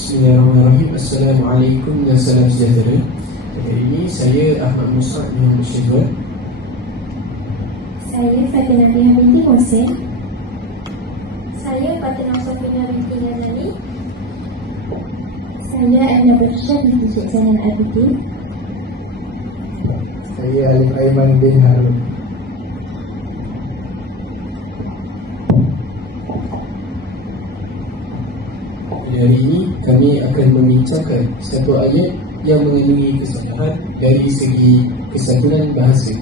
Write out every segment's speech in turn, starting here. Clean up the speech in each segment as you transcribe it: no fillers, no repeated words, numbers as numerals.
Bismillahirrahmanirrahim. Assalamualaikum dan salam sejahtera. Hari ini saya Ahmad Musa yang bersyukur. Saya Fatimah binti Hussein. Saya Fatimah Sofina binti Ghazali. Saya Anna Bersyah binti Syed Zainal Abidin. Saya Alif Aiman bin Harun. Hari ini kami akan membincangkan satu ayat yang mengandungi kesalahan dari segi kesantunan bahasa.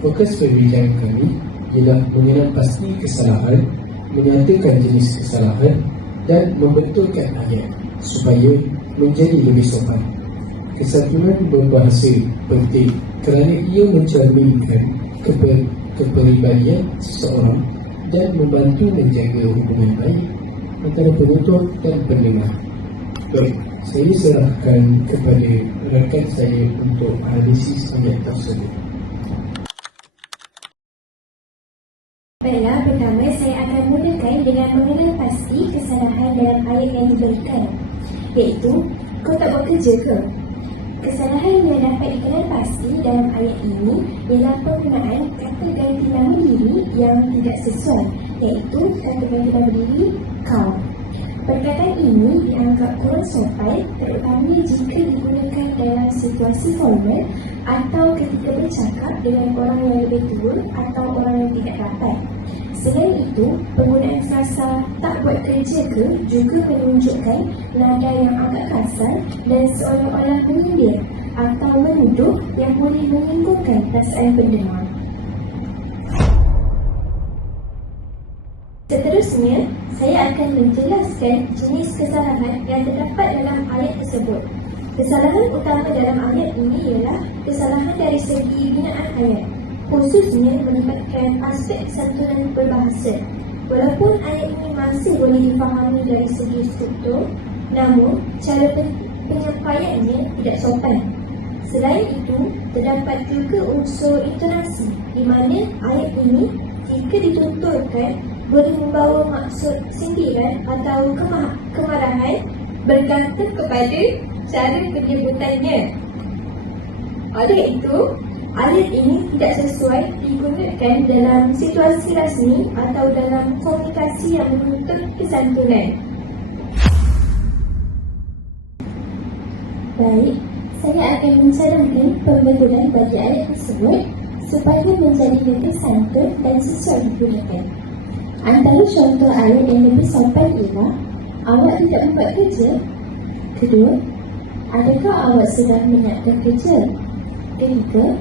Fokus perbincangan kami ialah mengenal pasti kesalahan, menyatakan jenis kesalahan dan membetulkan ayat supaya menjadi lebih sopan. Kesantunan berbahasa penting kerana ia mencerminkan kepribadian seseorang dan membantu menjaga hubungan baik antara penutur dan pendengar. Baik, saya serahkan kepada rakan saya untuk analisis ayat tersebut. Baiklah, pertama saya akan mulakan dengan mengenal pasti kesalahan dalam ayat yang diberikan, iaitu kau tak buat kerja ke? Kesalahan yang dapat dikenal pasti dalam ayat ini ialah penggunaan kata ganti nama diri yang tidak sesuai, iaitu kata ganti nama diri kau. Perkataan ini dianggap kurang sopan, terutamanya jika digunakan dalam situasi formal atau ketika bercakap dengan orang yang lebih tua atau orang yang tidak rapat. Selain itu, penggunaan frasa tak buat kerja ke juga menunjukkan nada yang agak kasar dan seolah-olah menyindir atau menuduh yang boleh menyinggungkan perasaan pendengar. Seterusnya, saya akan menjelaskan jenis kesalahan yang terdapat dalam ayat tersebut. Kesalahan utama dalam ayat ini ialah kesalahan dari segi binaan ayat, khususnya melibatkan aspek santunan berbahasa. Walaupun ayat ini masih boleh difahami dari segi struktur, namun cara penyampaiannya tidak sopan. Selain itu, terdapat juga unsur intonasi di mana ayat ini jika dituturkan boleh membawa maksud sindiran atau kemarahan bergantung kepada cara penyebutannya. Oleh itu, ayat ini tidak sesuai digunakan dalam situasi rasmi atau dalam komunikasi yang menuntut kesantunan. Baik, saya akan mencadangkan pembentukan bagi ayat tersebut supaya menjadi lebih santun dan sesuai digunakan. Antara contoh ayat yang lebih sopan ialah awak tidak membuat kerja. Kedua, adakah awak sedang menyiapkan kerja? Ketiga,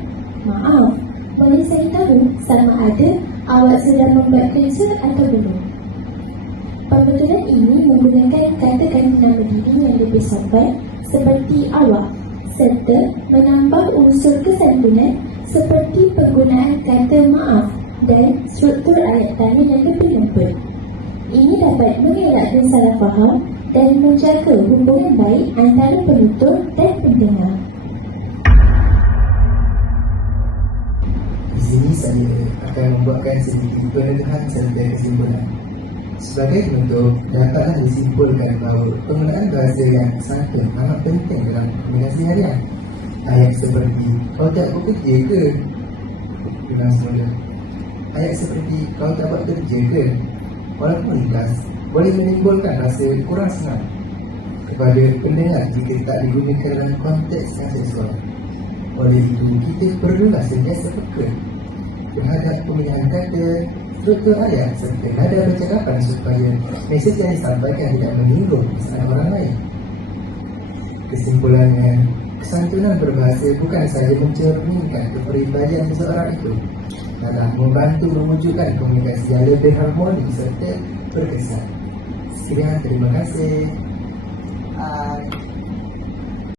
maaf, boleh saya tahu sama ada awak sedang membuat kerja atau belum? Pembentukan ini menggunakan kata ganti nama diri yang lebih sopan seperti awak serta menambah unsur kesantunan seperti penggunaan kata maaf dan struktur ayat tanya yang lebih lembut. Ini dapat mengelakkan salah faham dan menjaga hubungan baik antara penutur dan pendengar. Di sini saya akan membuatkan sedikit penegahan serta kesimpulan. Sebagai penutur, dapatlah disimpulkan bahawa penggunaan bahasa yang santun amat penting dalam komunikasi harian. Ayat seperti kau tak bekerja ke? Dengan semula. Ayat seperti kau tak buat kerja ke? Walaupun ikhlas, boleh menimbulkan rasa kurang senang kepada pendengar jika tak digunakan dalam konteks yang sesuai. Oleh itu, kita perlulah sentiasa peka terhadap pemilihan kata, struktur ayat serta nada percakapan supaya mesej yang disampaikan tidak menyinggung perasaan orang lain. Kesimpulannya, kesantunan berbahasa bukan sahaja mencerminkan kepribadian seseorang itu, dalam membantu mewujudkan komunikasi yang lebih harmoni serta berkesan. Sekian, terima kasih. Bye.